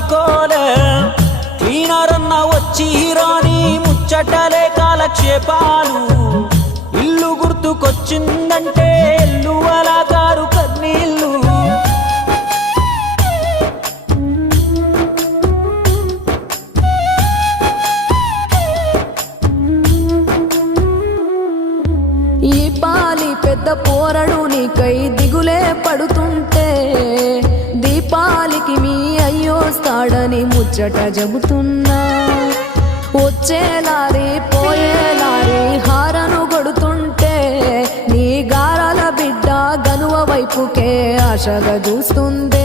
అనుకోలే ఈనారన్న వచ్చి రాని ముచ్చటలే కాలక్షేపాలు ఇల్లు గుర్తుకొచ్చిందంటే ఎల్లు అలా కారు కన్నీళ్ళు ఈ పాలి పెద్ద పోరడు నీకై దిగులే పడుతుంటే దీపాలికి మీ అయ్యోస్తాడని ముచ్చట చెబుతున్నా వచ్చే లారీ పోయే లారీ హారను కొడుతుంటే నీ గారాల బిడ్డ గనువ వైపుకే ఆశగా చూస్తుంది